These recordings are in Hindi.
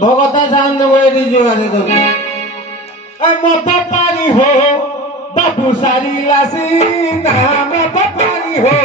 भगता सामने बैठी जुआरे कभी मत पानी हो बाबू सारी लासी ना मत पानी हो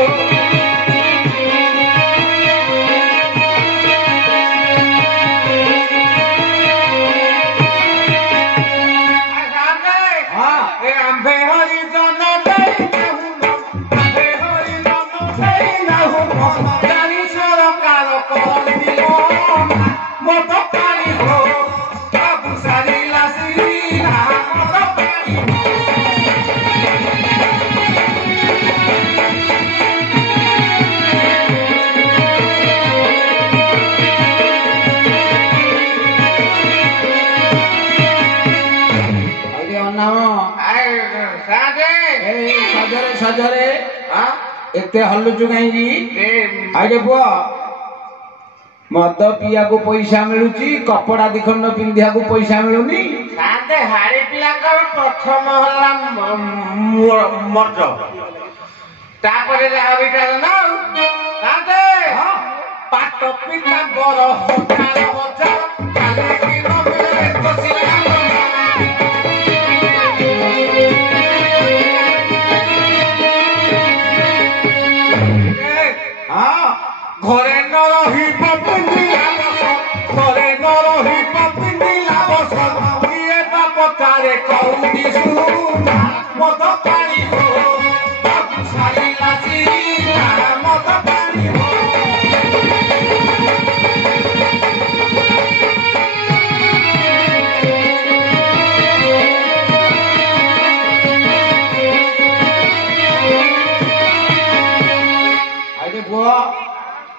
सजरे एते हल्लुचु कहीं आगे पुआ मद पिया को पैसा मिलुची कपड़ा दिखंड पिंधिया को पैसा मिलुनी साथे हाड़ी पिलाकर प्रथम हल्ला मर्ज तापरे हाबिटा ना साथे पाट पिता बर हजार हजार काले की नबे तसिला घरे न रही पिंधिला बस घरे न रही पिंधिला बस ये बाप तारे कौड़ी सुना मत पानी हो बाबू सारी लासी मत पानी हो अरे बुआ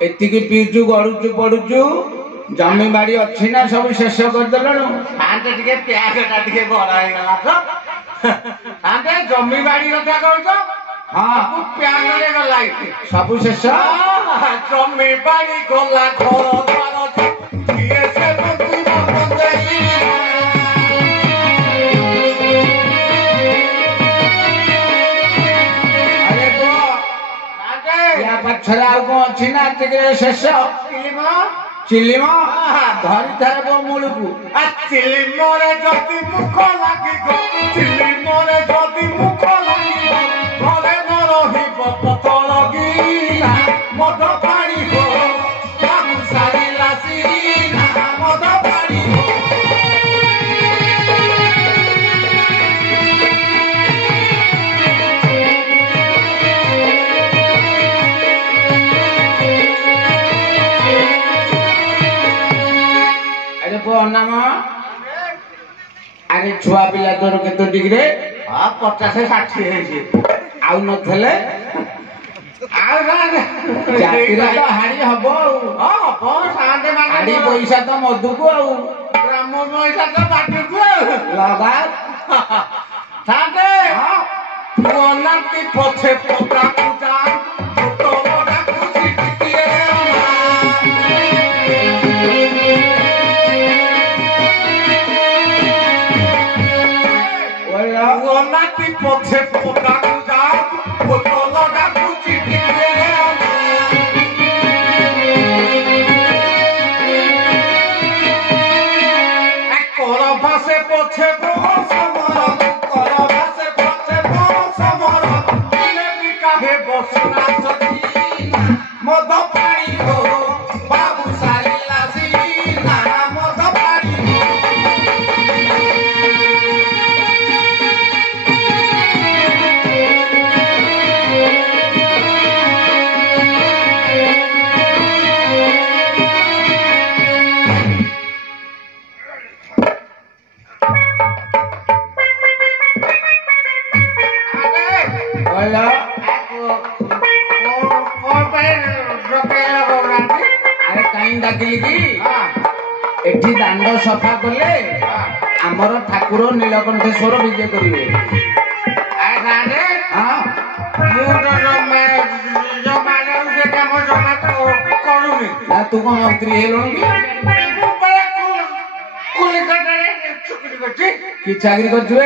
एतिकी पीचु गड़ुचु पड़ुचु जमी बाड़ी अच्छी ना सब शेष करदेलु आंटे टिके प्याजटा टिके बड़ होगला तो जमी बाड़ी कथा कहूच हाँ प्याजरे गला सब शेष जमी बाड़ी गला घर पछरे आउ कौन अच्छी ना शेष चिलिम धरी थारे बो मूल को चिलिम जदि मुख लगी चिलिम जदि मुख लगी घरे न रहिब पथ लगी मद पानी हो बाबू सारी लासी मद पानी हो नाम आगे छुआ पिला तोर केतो डिग्री 50 60 आउ नथले जातिरा तो हाड़ी हबो साँडे हाड़ी पैसा तो मधु को ग्राम पैसा तो बाटू को लगा साँडे अनाती पछे पका पूजा नाती पछे पोटा पूजा बोतल डाकुची टिके कर भासे पछे बहुत समर कर भासे पछे बहुत समर दिने काहे बसना सती मद पाई हो बाबू सारी लासी ना मद पाई ଆରେ କାହିଁ ଡାକିଲି କି ଏଠି ଦାଣ୍ଡ ସଫା କଲେ ଆମର ଠାକୁର ନୀଳକଣ୍ଠେଶ୍ୱର ବିଜେ କରିବେ। ତୁ କଣ ମନ୍ତ୍ରୀ ହେଲୁଣି କି ଚାକିରି କରୁଛୁ?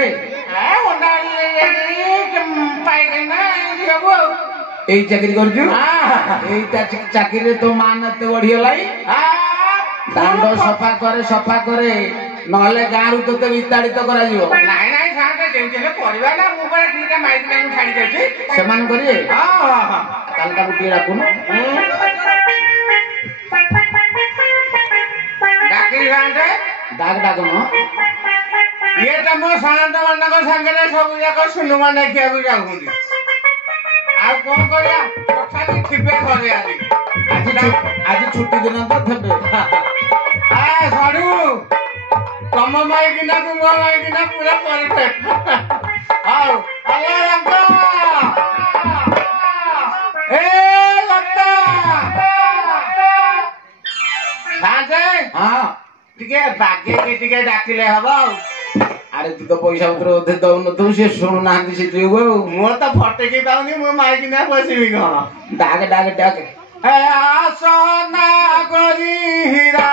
ଏଇ ଚାକିରି କରୁଛୁ? ଏଇ ଚାକିରିରେ ତୋ ମାନ ଏତେ ବଢିଗଲା? ଦାଣ୍ଡ ସଫା କରେ ନହେଲେ ଗାଁରୁ ତୋତେ ବିତାଡ଼ିତ କରାଯିବ। ନାଇଁ ନାଇଁ ସାଙ୍ଗେ ଯେମିତି ହେଲେ କରିବା ନା। ମୁଁ ପରା ଦିଟା ମାଇକି ମାନଙ୍କୁ ଛାଡିକି ଅଛି। ସେମାନେ କରିବେ? ତାହେଲେ ତାକୁ ଟିକେ ଡାକୁନୁ। ଡାକିଲି ସାଙ୍ଗେ ଡାକୁନ। ଇଏ ତମ ସାନ୍ତ ମାନଙ୍କ ସାଙ୍ଗରେ ସବୁ ଯାକ ସିନେମା ଦେଖିବାକୁ ଯାଉଛନ୍ତି। ଆଉ କଣ କରିବା? ତଥାପି ଥିବେ ଘରେ ଆଜି ଛୁଟି ଦିନ ତ ଥିବେ। ସରୁ ତମ ମାଇକିନା ତୁ ମୋ ମାଇକିନା ପୁରା ପରଫେକ୍ଟ। ହଉ ଟିକେ ବାଗେଇକି ଟିକେ ଡାକିଲେ ହବ ଆଉ। ଆରେ ତୁ ତ ପଇସା ପତ୍ର ବୋଧେ ଦଉନଥିବୁ, ସେ ଶୁଣୁନାହାନ୍ତି ସେ ଯୋଉ ଆଉ। ମୁଁ ତ ଫଟେଇକି ପାଉନି, ମୁଁ ମାଇକିନା ବସିବି କଣ? ଡାକେ ଆସନା କରି ହୀରା